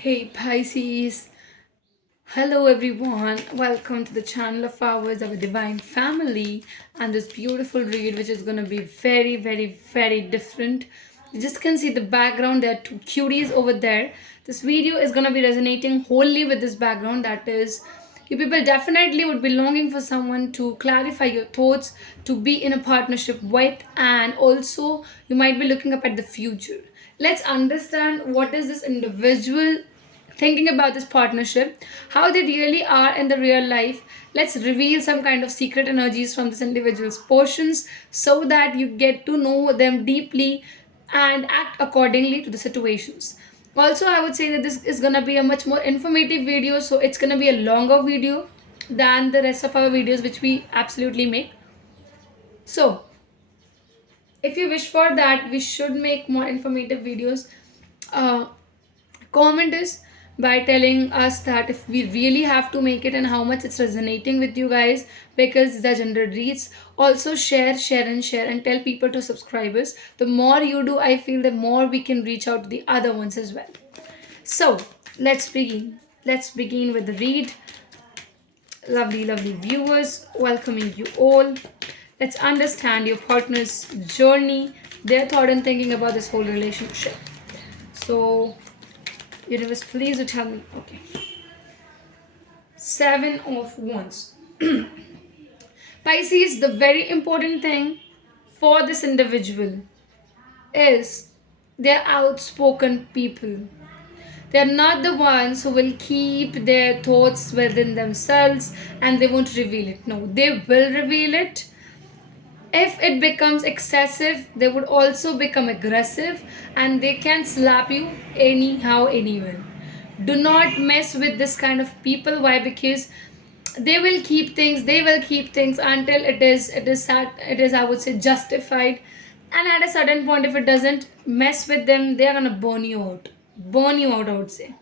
Hey Pisces, hello everyone. Welcome to the channel of ours, our divine family, and this beautiful read, which is gonna be very, very, very different. You just can see the background. There are two cuties over there. This video is gonna be resonating wholly with this background. That is, you people definitely would be longing for someone to clarify your thoughts, to be in a partnership with, and also you might be looking up at the future. Let's understand what is this individual thinking about this partnership, how they really are in the real life. Let's reveal some kind of secret energies from this individual's portions so that you get to know them deeply and act accordingly to the situations. Also, I would say that this is going to be a much more informative video, so it's going to be a longer video than the rest of our videos which we absolutely make. So if you wish for that we should make more informative videos, uh, comment us by telling us that if we really have to make it and how much it's resonating with you guys, because the general reads. Also share and tell people to subscribe us. The more you do, I feel the more we can reach out to the other ones as well. So let's begin with the read. Lovely, lovely viewers, welcoming you all. Let's understand your partner's journey, their thought and thinking about this whole relationship. So, universe, please do tell me. Okay. Seven of Wands. Pisces, the very important thing for this individual is they're outspoken people. They're not the ones who will keep their thoughts within themselves and they won't reveal it. No, they will reveal it. If it becomes excessive, they would also become aggressive and they can slap you anyhow, anywhere. Do not mess with this kind of people. Why? Because they will keep things until it is I would say justified. And at a certain point, if it doesn't mess with them, they are gonna burn you out, I would say.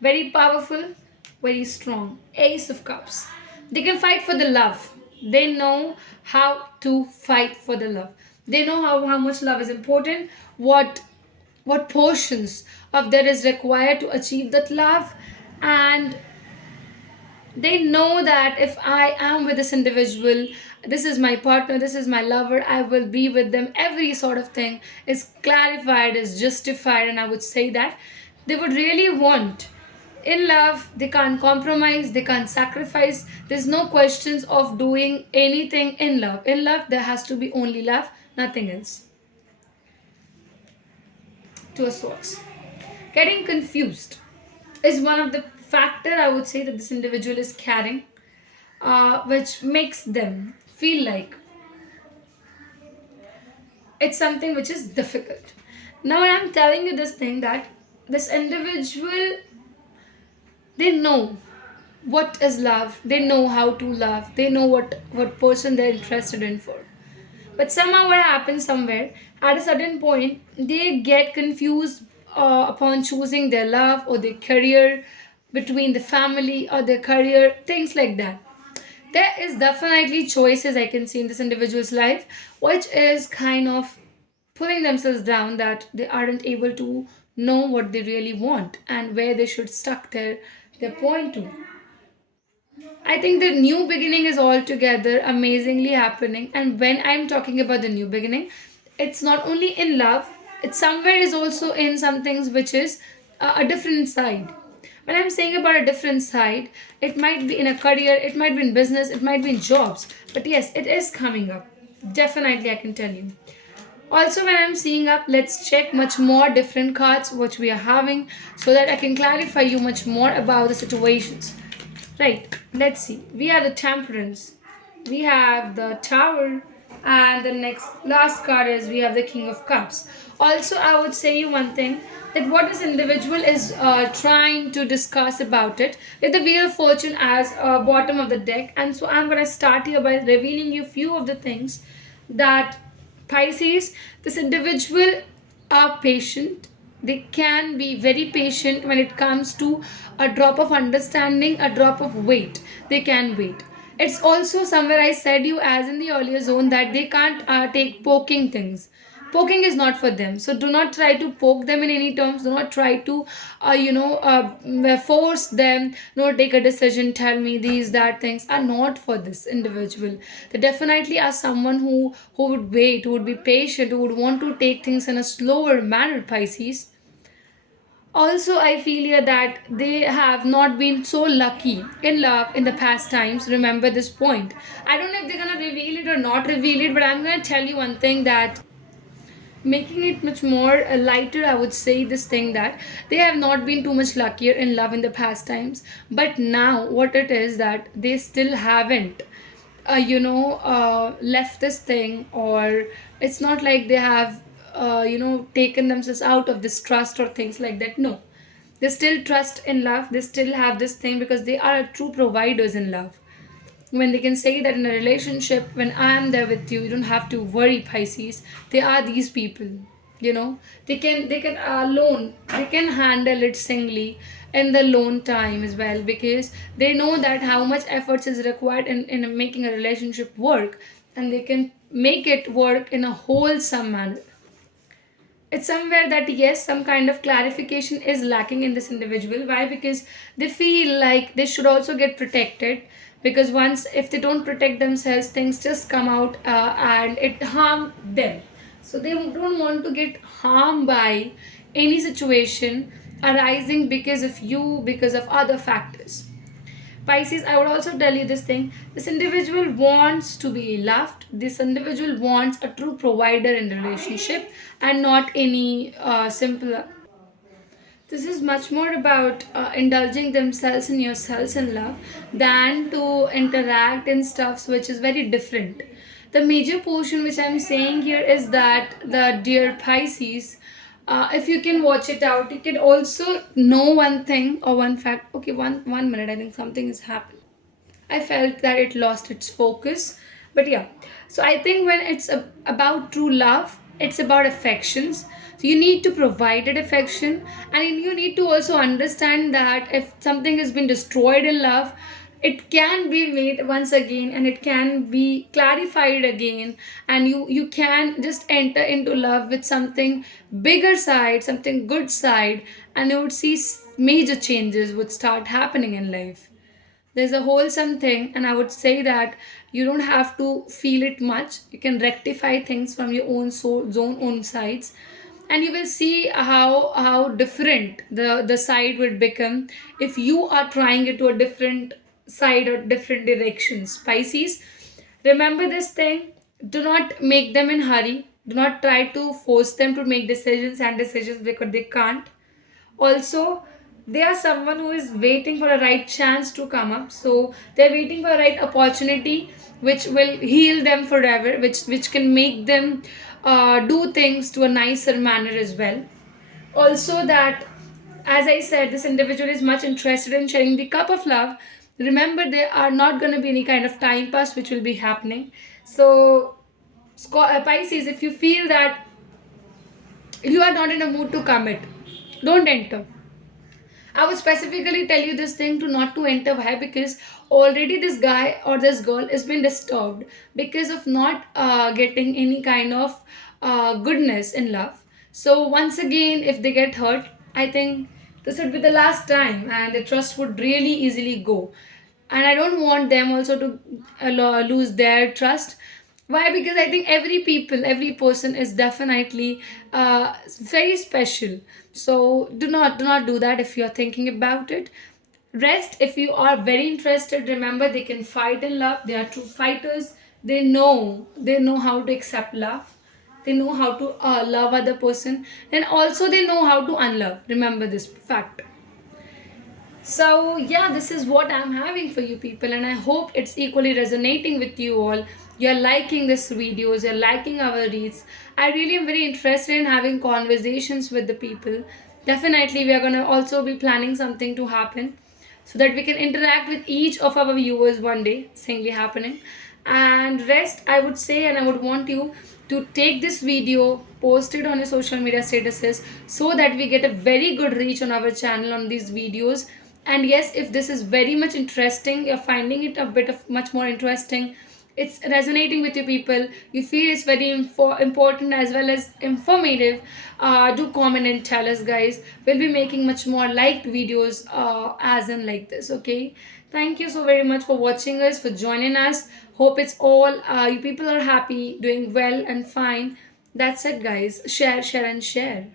Very powerful, very strong. Ace of Cups. They can fight for the love. They know how to fight for the love. They know how much love is important, what portions of that is required to achieve that love, and they know that if I am with this individual, this is my partner, this is my lover, I will be with them. Every sort of thing is clarified, is justified, and I would say that they would really want. In love, they can't compromise, they can't sacrifice. There's no questions of doing anything in love. In love, there has to be only love, nothing else. To a source. Getting confused is one of the factor I would say that this individual is carrying, which makes them feel like it's something which is difficult. Now, when I'm telling you this thing, that this individual, they know what is love, they know how to love, they know what person they're interested in for. But somehow, what happens somewhere at a certain point, they get confused upon choosing their love or their career, between the family or their career, things like that. There is definitely choices I can see in this individual's life, which is kind of pulling themselves down, that they aren't able to know what they really want and where they should stuck their point to. I think the new beginning is altogether amazingly happening. And when I'm talking about the new beginning, it's not only in love, it's somewhere is also in some things which is a different side. When I'm saying about a different side, it might be in a career, it might be in business, it might be in jobs. But yes, it is coming up. Definitely, I can tell you. Also, when I'm seeing up, let's check much more different cards which we are having so that I can clarify you much more about the situations. Right, let's see. We have the Temperance, we have the Tower, and the next last card is we have the King of Cups. Also, I would say you one thing, that what this individual is trying to discuss about it with the Wheel of Fortune as bottom of the deck. And so I'm gonna start here by revealing you few of the things that Pisces, this individual are patient. They can be very patient when it comes to a drop of understanding, a drop of weight. They can wait. It's also somewhere I said you as in the earlier zone that they can't take poking things. poking is not for them. So do not try to poke them in any terms. Do not try to force them. No, take a decision, tell me these that things are not for this individual. They definitely are someone who would wait, who would be patient, who would want to take things in a slower manner, Pisces. Also, I feel here that they have not been so lucky in love in the past times. Remember this point. I don't know if they're gonna reveal it or not reveal it, but I'm gonna tell you one thing, that making it much more lighter, I would say this thing, that they have not been too much luckier in love in the past times. But now what it is, that they still haven't left this thing, or it's not like they have taken themselves out of this trust or things like that. No, they still trust in love, they still have this thing, because they are true providers in love. When they can say that in a relationship, when I am there with you, you don't have to worry, Pisces. They are these people, they can loan, they can handle it singly in the loan time as well, because they know that how much efforts is required in making a relationship work, and they can make it work in a wholesome manner. It's somewhere that yes, some kind of clarification is lacking in this individual. Why? Because they feel like they should also get protected, because once if they don't protect themselves, things just come out and it harm them. So they don't want to get harmed by any situation arising because of you, because of other factors. Pisces, I would also tell you this thing. This individual wants to be loved. This individual wants a true provider in relationship, and not any simple. This is much more about indulging themselves in yourselves in love than to interact in stuffs which is very different. The major portion which I'm saying here is that the dear Pisces, if you can watch it out, you can also know one thing or one fact. Okay, one minute. I think something has happened. I felt that it lost its focus. But yeah, so I think when it's about true love, it's about affections. So you need to provide that affection, and you need to also understand that if something has been destroyed in love, it can be made once again, and it can be clarified again, and you can just enter into love with something bigger side, something good side, and you would see major changes would start happening in life. There's a wholesome thing, and I would say that you don't have to feel it much. You can rectify things from your own zone, own sides, and you will see how different the side would become if you are trying it to a different side or different directions. Pisces, remember this thing. Do not make them in hurry. Do not try to force them to make decisions because they can't. Also, they are someone who is waiting for a right chance to come up, so they're waiting for a right opportunity which will heal them forever, which can make them do things to a nicer manner as well. Also, that as I said, this individual is much interested in sharing the cup of love. Remember, there are not going to be any kind of time pass which will be happening. So Pisces, if you feel that you are not in a mood to commit, don't enter. I would specifically tell you this thing to not to enter. Why? Because already this guy or this girl has been disturbed because of not getting any kind of goodness in love. So once again, if they get hurt, I think this would be the last time, and the trust would really easily go. And I don't want them also to lose their trust. Why? Because I think every person is definitely very special. So do not do that if you are thinking about it. Rest, if you are very interested, remember they can fight in love. They are true fighters. They know how to accept love. They know how to love other person, and also they know how to unlove. Remember this fact. So, yeah, this is what I'm having for you people, and I hope it's equally resonating with you all. You're liking this videos, you're liking our reads. I really am very interested in having conversations with the people. Definitely, we are gonna also be planning something to happen so that we can interact with each of our viewers one day, singly happening. And rest, I would say, and I would want you to take this video, post it on your social media statuses, so that we get a very good reach on our channel on these videos. And yes, if this is very much interesting, you're finding it a bit of much more interesting, it's resonating with you people, you feel it's very important as well as informative, do comment and tell us, guys. We'll be making much more liked videos as in like this. Okay, thank you so very much for watching us, for joining us. Hope it's all you people are happy, doing well and fine. That's it, guys. Share, share and share.